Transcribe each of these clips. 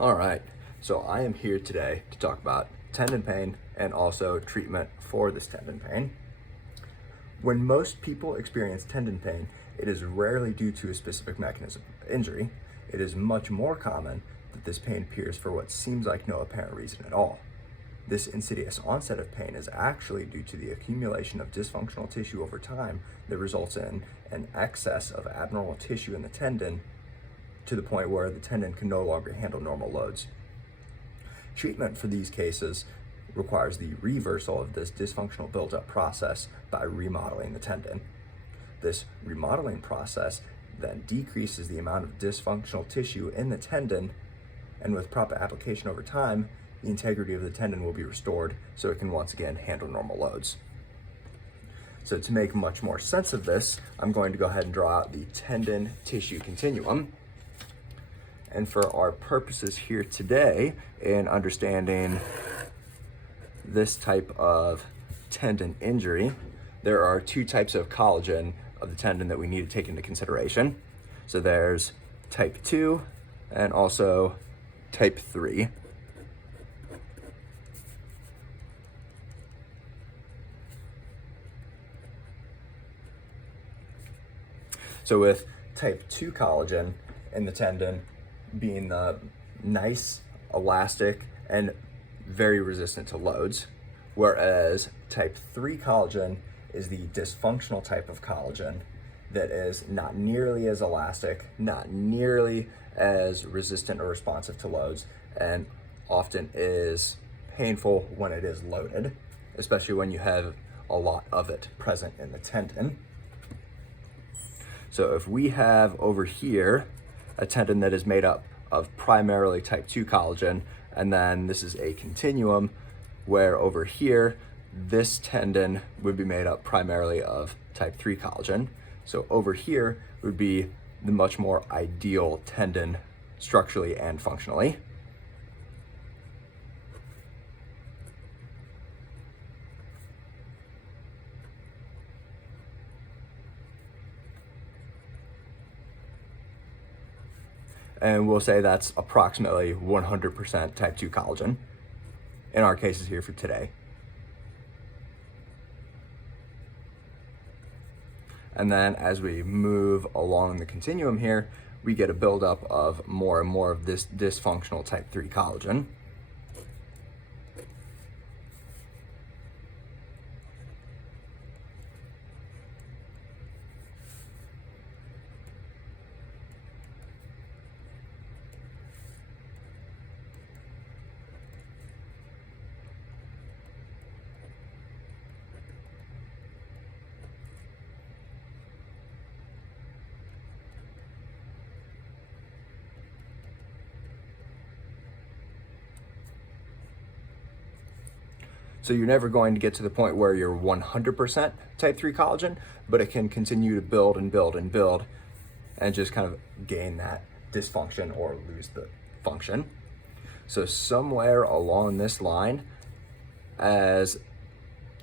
All right, so I am here today to talk about tendon pain and also treatment for this tendon pain. When most people experience tendon pain, it is rarely due to a specific mechanism of injury. It is much more common that this pain appears for what seems like no apparent reason at all. This insidious onset of pain is actually due to the accumulation of dysfunctional tissue over time that results in an excess of abnormal tissue in the tendon to the point where the tendon can no longer handle normal loads. Treatment for these cases requires the reversal of this dysfunctional build-up process by remodeling the tendon. This remodeling process then decreases the amount of dysfunctional tissue in the tendon, and with proper application over time, the integrity of the tendon will be restored so it can once again handle normal loads. So to make much more sense of this, I'm going to go ahead and draw out the tendon tissue continuum. And for our purposes here today in understanding this type of tendon injury, there are two types of collagen of the tendon that we need to take into consideration. So there's type 2 and also type 3. So with type 2 collagen in the tendon being the nice, elastic, and very resistant to loads, whereas type 3 collagen is the dysfunctional type of collagen that is not nearly as elastic, not nearly as resistant or responsive to loads, and often is painful when it is loaded, especially when you have a lot of it present in the tendon. So if we have over here a tendon that is made up of primarily type 2 collagen, and then this is a continuum where over here, this tendon would be made up primarily of type 3 collagen. So over here would be the much more ideal tendon structurally and functionally. And we'll say that's approximately 100% type 2 collagen in our cases here for today. And then as we move along the continuum here, we get a buildup of more and more of this dysfunctional type 3 collagen. So you're never going to get to the point where you're 100% type 3 collagen, but it can continue to build and build and build and just kind of gain that dysfunction or lose the function. So somewhere along this line, as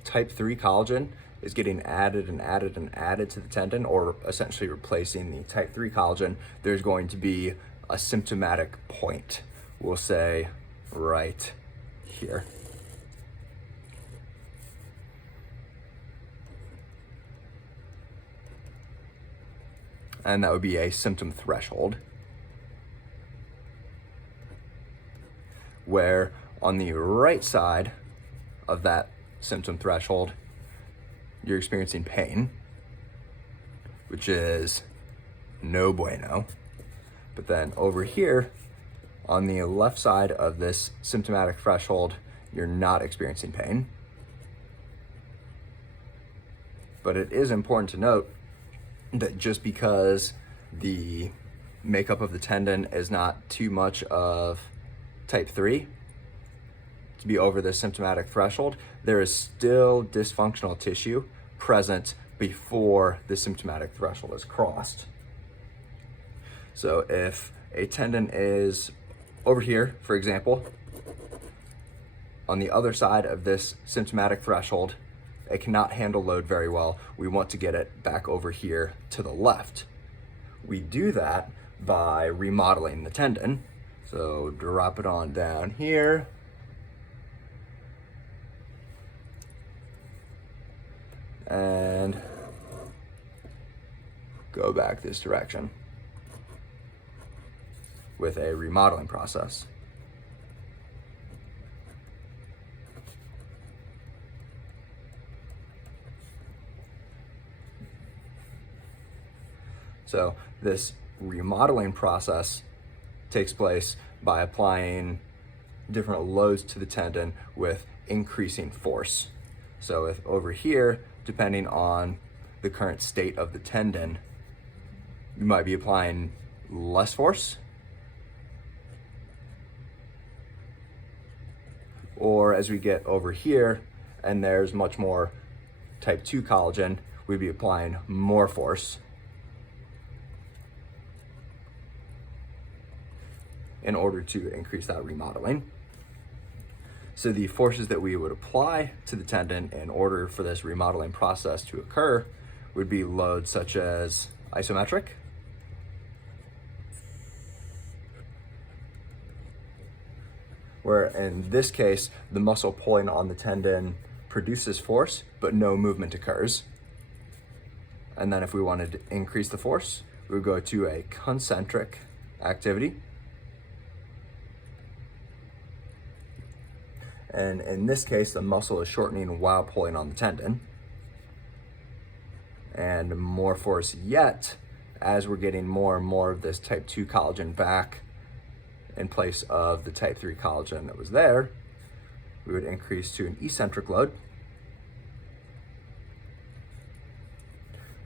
type 3 collagen is getting added and added and added to the tendon, or essentially replacing the type 3 collagen, there's going to be a symptomatic point, we'll say right here. And that would be a symptom threshold, where on the right side of that symptom threshold, you're experiencing pain, which is no bueno. But then over here, on the left side of this symptomatic threshold, you're not experiencing pain. But it is important to note that just because the makeup of the tendon is not too much of type 3 to be over the symptomatic threshold, there is still dysfunctional tissue present before the symptomatic threshold is crossed. So if a tendon is over here, for example, on the other side of this symptomatic threshold, it cannot handle load very well. We want to get it back over here to the left. We do that by remodeling the tendon. So drop it on down here. And go back this direction with a remodeling process. So this remodeling process takes place by applying different loads to the tendon with increasing force. So if over here, depending on the current state of the tendon, you might be applying less force, or as we get over here and there's much more type 2 collagen, we'd be applying more force in order to increase that remodeling. So the forces that we would apply to the tendon in order for this remodeling process to occur would be loads such as isometric, where in this case, the muscle pulling on the tendon produces force, but no movement occurs. And then if we wanted to increase the force, we would go to a concentric activity. And in this case, the muscle is shortening while pulling on the tendon. And more force yet, as we're getting more and more of this type 2 collagen back in place of the type 3 collagen that was there, we would increase to an eccentric load.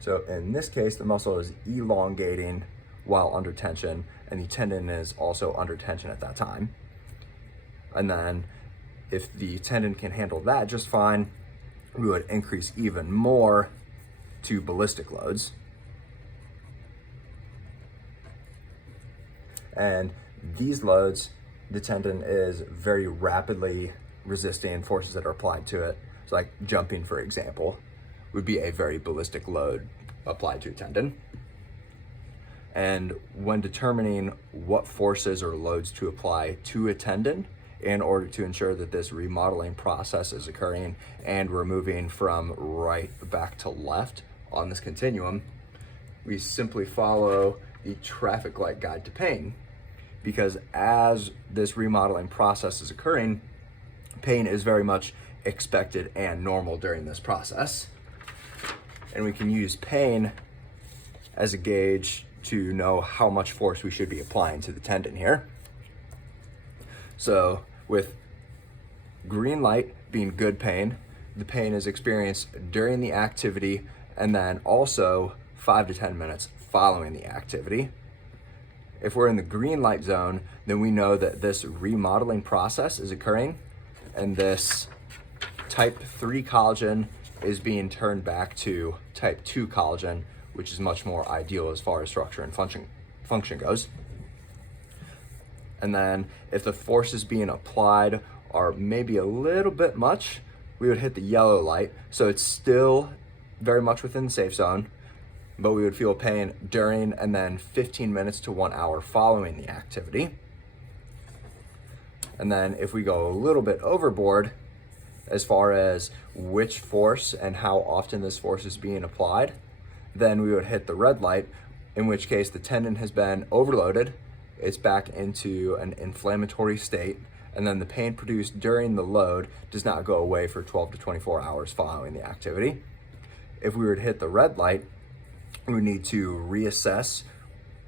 So in this case, the muscle is elongating while under tension, and the tendon is also under tension at that time. And then if the tendon can handle that just fine, we would increase even more to ballistic loads. And these loads, the tendon is very rapidly resisting forces that are applied to it. So like jumping, for example, would be a very ballistic load applied to a tendon. And when determining what forces or loads to apply to a tendon in order to ensure that this remodeling process is occurring and we're moving from right back to left on this continuum, we simply follow the traffic light guide to pain. Because as this remodeling process is occurring, pain is very much expected and normal during this process. And we can use pain as a gauge to know how much force we should be applying to the tendon here. So with green light being good pain, the pain is experienced during the activity and then also 5 to 10 minutes following the activity. If we're in the green light zone, then we know that this remodeling process is occurring and this type 3 collagen is being turned back to type 2 collagen, which is much more ideal as far as structure and function goes. And then if the forces being applied are maybe a little bit much, we would hit the yellow light. So it's still very much within the safe zone, but we would feel pain during and then 15 minutes to 1 hour following the activity. And then if we go a little bit overboard as far as which force and how often this force is being applied, then we would hit the red light, in which case the tendon has been overloaded, it's back into an inflammatory state, and then the pain produced during the load does not go away for 12 to 24 hours following the activity. If we were to hit the red light, we need to reassess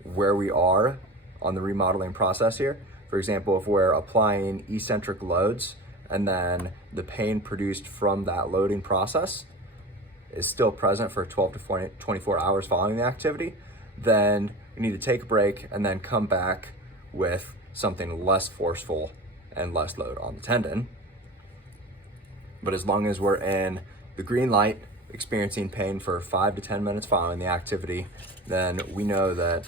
where we are on the remodeling process here. For example, if we're applying eccentric loads and then the pain produced from that loading process is still present for 12 to 24 hours following the activity, then we need to take a break and then come back with something less forceful and less load on the tendon. But as long as we're in the green light, experiencing pain for 5 to 10 minutes following the activity, then we know that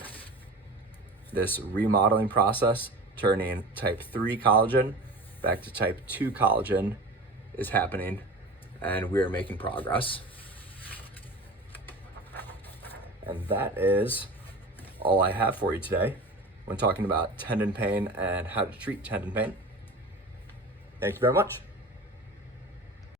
this remodeling process, turning type 3 collagen back to type 2 collagen, is happening and we are making progress. And that is all I have for you today. when talking about tendon pain and how to treat tendon pain. Thank you very much.